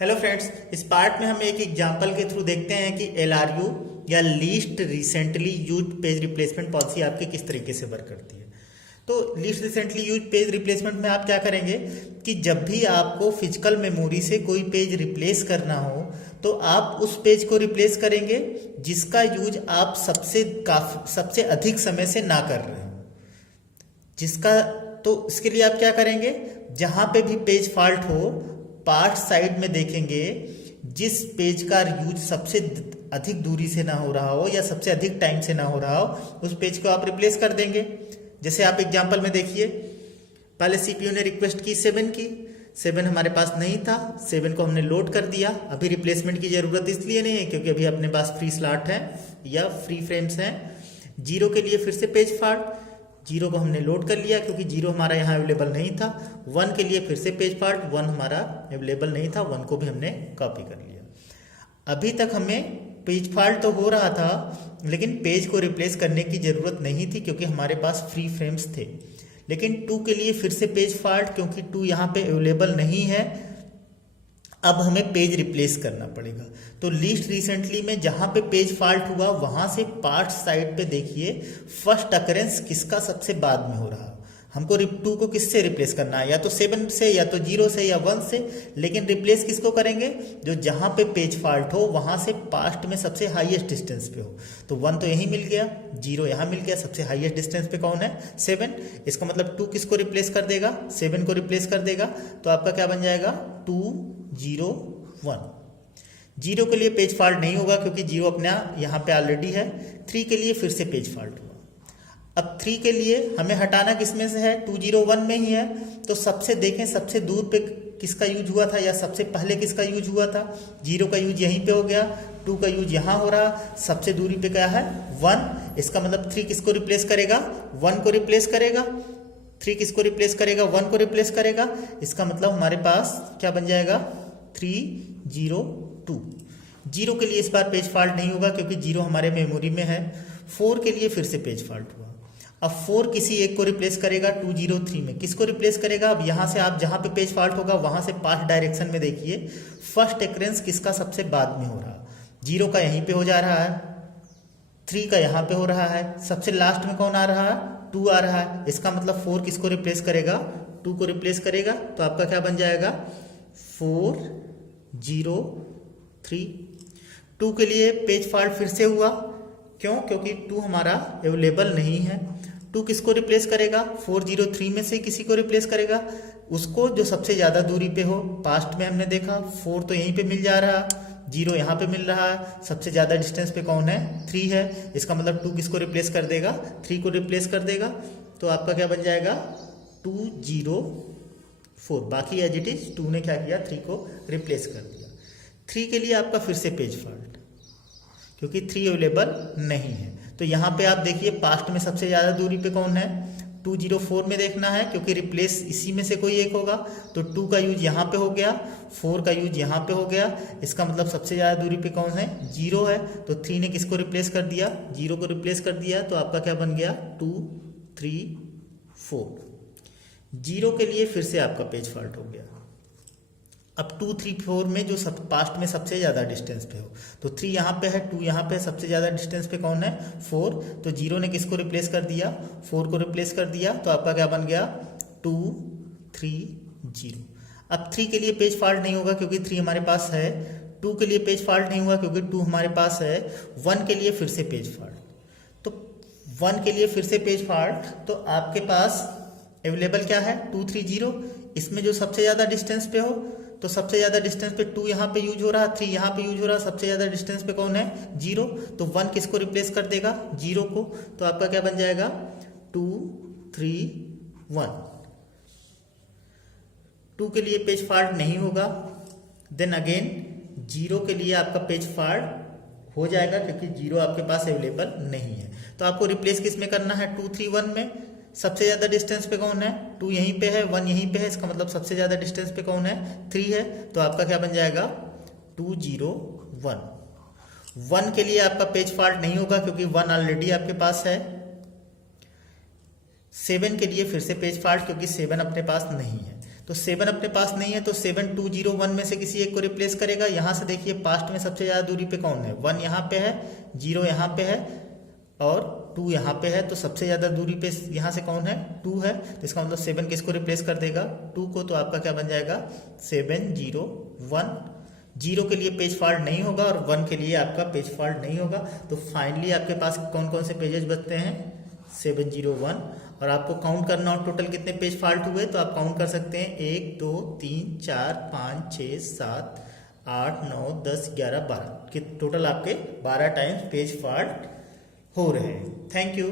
Hello friends, इस part में हम एक एग्जांपल के थ्रू देखते हैं कि एलआरयू या least recently used page replacement policy आपके किस तरीके से वर्क करती है। तो least recently used page replacement में आप क्या करेंगे कि जब भी आपको फिजिकल मेमोरी से कोई पेज रिप्लेस करना हो तो आप उस पेज को रिप्लेस करेंगे जिसका यूज आप सबसे अधिक समय से ना कर रहे हो। तो इसके लिए आप क्या करेंगे, जहां पे भी पेज फॉल्ट हो पार्ट साइड में देखेंगे जिस पेज का यूज सबसे अधिक दूरी से ना हो रहा हो या सबसे अधिक टाइम से ना हो रहा हो उस पेज को आप रिप्लेस कर देंगे। जैसे आप एग्जांपल में देखिए, पहले सीपीयू ने रिक्वेस्ट की 7 की, 7 हमारे पास नहीं था, 7 को हमने लोड कर दिया। अभी रिप्लेसमेंट की जरूरत इसलिए नहीं है क्योंकि अभी अपने पास फ्री स्लॉट है या फ्री फ्रेम्स हैं। 0 के लिए फिर से पेज फॉल्ट, 0 को हमने लोड कर लिया क्योंकि 0 हमारा यहाँ अवेलेबल नहीं था। 1 के लिए फिर से पेज फॉल्ट, 1 हमारा अवेलेबल नहीं था, 1 को भी हमने कॉपी कर लिया। अभी तक हमें पेज फॉल्ट तो हो रहा था लेकिन पेज को रिप्लेस करने की जरूरत नहीं थी क्योंकि हमारे पास फ्री फ्रेम्स थे। लेकिन 2 के लिए फिर से पेज फॉल्ट क्योंकि 2 यहाँ पे अवेलेबल नहीं है, अब हमें पेज रिप्लेस करना पड़ेगा। तो लीस्ट रिसेंटली में जहां पे पेज फॉल्ट हुआ वहां से पार्ट साइड पे देखिए फर्स्ट अकरेंस किसका सबसे बाद में हो रहा। हमको 2 को किससे रिप्लेस करना है, या तो 7 से या तो 0 से या 1 से, लेकिन रिप्लेस किसको करेंगे जो जहां पे पेज फॉल्ट हो वहां से पास्ट में सबसे हाईएस्ट डिस्टेंस पे हो। तो 1 तो यहीं मिल गया, 0 यहां मिल गया, सबसे हाईएस्ट डिस्टेंस पे कौन है 7। इसका मतलब 2 किसको रिप्लेस कर देगा, 7 को रिप्लेस कर देगा। तो आपका क्या बन जाएगा 2 0 1। 0 के लिए पेज फॉल्ट नहीं होगा क्योंकि 0 अपना यहाँ पे ऑलरेडी है। 3 के लिए फिर से पेज फॉल्ट हुआ। अब 3 के लिए हमें हटाना किसमें से है, 2 0 1 में ही है। तो सबसे देखें सबसे दूर पे किसका यूज हुआ था या सबसे पहले किसका यूज हुआ था। 0 का यूज यहीं पे हो गया, 2 का यूज यहाँ हो रहा, सबसे दूरी पे क्या है 1। इसका मतलब 3 किसको रिप्लेस करेगा, 1 को रिप्लेस करेगा। 3 किसको रिप्लेस करेगा, 1 को रिप्लेस करेगा। इसका मतलब हमारे पास क्या बन जाएगा 3 0 2। 0 के लिए इस बार पेज फॉल्ट नहीं होगा क्योंकि 0 हमारे मेमोरी में है। 4 के लिए फिर से पेज फॉल्ट हुआ। अब 4 किसी एक को रिप्लेस करेगा 2 0 3 में। किसको रिप्लेस करेगा, अब यहां से आप जहां पे पेज फॉल्ट होगा वहां से पास्ट डायरेक्शन में देखिए फर्स्ट अकरेंस किसका सबसे बाद में हो रहा। 0 का यहीं पे हो जा रहा है, 3 का यहाँ पे हो रहा है, सबसे लास्ट में कौन आ रहा है 2 आ रहा है। इसका मतलब 4 किसको रिप्लेस करेगा, 2 को रिप्लेस करेगा। तो आपका क्या बन जाएगा 4 0 3। 2 के लिए पेज फॉल्ट फिर से हुआ, क्यों, क्योंकि 2 हमारा अवेलेबल नहीं है। 2 किसको रिप्लेस करेगा, 4 0 3 में से किसी को रिप्लेस करेगा, उसको जो सबसे ज्यादा दूरी पे हो। पास्ट में हमने देखा 4 तो यहीं पे मिल जा रहा, 0 यहाँ पे मिल रहा है, सबसे ज्यादा डिस्टेंस पे कौन है 3 है। इसका मतलब 2 किसको रिप्लेस कर देगा, 3 को रिप्लेस कर देगा। तो आपका क्या बन जाएगा 2 0 4। बाकी एज इट इज 2 ने क्या किया 3 को रिप्लेस कर दिया। 3 के लिए आपका फिर से पेज फॉल्ट क्योंकि 3 अवेलेबल नहीं है। तो यहाँ पे आप देखिए पास्ट में सबसे ज्यादा दूरी पे कौन है 2 0 4 में देखना है क्योंकि रिप्लेस इसी में से कोई एक होगा। तो 2 का यूज यहाँ पे हो गया, 4 का यूज यहाँ पे हो गया। इसका मतलब सबसे ज्यादा दूरी पे कौन है 0 है। तो 3 ने किसको रिप्लेस कर दिया, 0 को रिप्लेस कर दिया। तो आपका क्या बन गया 2 3 4। 0 के लिए फिर से आपका पेज फॉल्ट हो गया। अब 2 3 4 में जो पास्ट में सबसे ज्यादा डिस्टेंस पे हो, तो 3 यहाँ पे है, 2 यहाँ पे, सबसे ज्यादा डिस्टेंस पे कौन है 4। तो 0 ने किसको रिप्लेस कर दिया, 4 को रिप्लेस कर दिया। तो आपका क्या बन गया 2 3 0। अब 3 के लिए पेज फॉल्ट नहीं होगा क्योंकि 3 हमारे पास है। 2 के लिए पेज फॉल्ट नहीं हुआ क्योंकि 2 हमारे पास है। 1 के लिए फिर से पेज फॉल्ट। तो 1 के लिए फिर से पेज फॉल्ट, तो आपके पास अवेलेबल क्या है 2 3 0। इसमें जो सबसे ज्यादा डिस्टेंस पे हो, तो सबसे ज्यादा डिस्टेंस पे 2 यहाँ पे यूज हो रहा, 3 यहाँ पे यूज हो रहा, सबसे ज्यादा डिस्टेंस पे कौन है 0। तो 1 किसको रिप्लेस कर देगा 0 को। तो आपका क्या बन जाएगा 2 3 1। 2 के लिए पेज फॉल्ट नहीं होगा। देन अगेन 0 के लिए आपका पेज फॉल्ट हो जाएगा क्योंकि 0 आपके पास अवेलेबल नहीं है। तो आपको रिप्लेस किस में करना है 2 3 1 में। सबसे ज्यादा डिस्टेंस पे कौन है 2 यहीं पे है, 1 यहीं पे है। इसका मतलब सबसे ज्यादा डिस्टेंस पे कौन है 3 है। तो आपका क्या बन जाएगा 2 0 1। 1 के लिए आपका पेज फॉल्ट नहीं होगा क्योंकि 1 ऑलरेडी आपके पास है। 7 के लिए फिर से पेज फॉल्ट क्योंकि 7 अपने पास नहीं है। तो 7 अपने पास नहीं है, तो 7201 में से किसी एक को रिप्लेस करेगा। यहाँ से देखिए पास्ट में सबसे ज़्यादा दूरी पे कौन है, 1 यहाँ पे है, 0 यहाँ पे है और 2 यहाँ पे है, तो सबसे ज़्यादा दूरी पे यहाँ से कौन है, 2 है। तो इसका मतलब 7 किसको रिप्लेस कर देगा, 2 को। तो आपका क्या बन जाएगा 701। 0 के लिए पेज फॉल्ट नहीं होगा और 1 के लिए आपका पेज फॉल्ट नहीं होगा। तो फाइनली आपके पास कौन कौन से पेजेस बचते हैं, 701। और आपको काउंट करना हो टोटल कितने पेज फॉल्ट हुए, तो आप काउंट कर सकते हैं 1 2 3 4 5 6 7 8 9 10 11 12 कि टोटल आपके 12 टाइम्स पेज फॉल्ट हो रहे हैं। Thank you.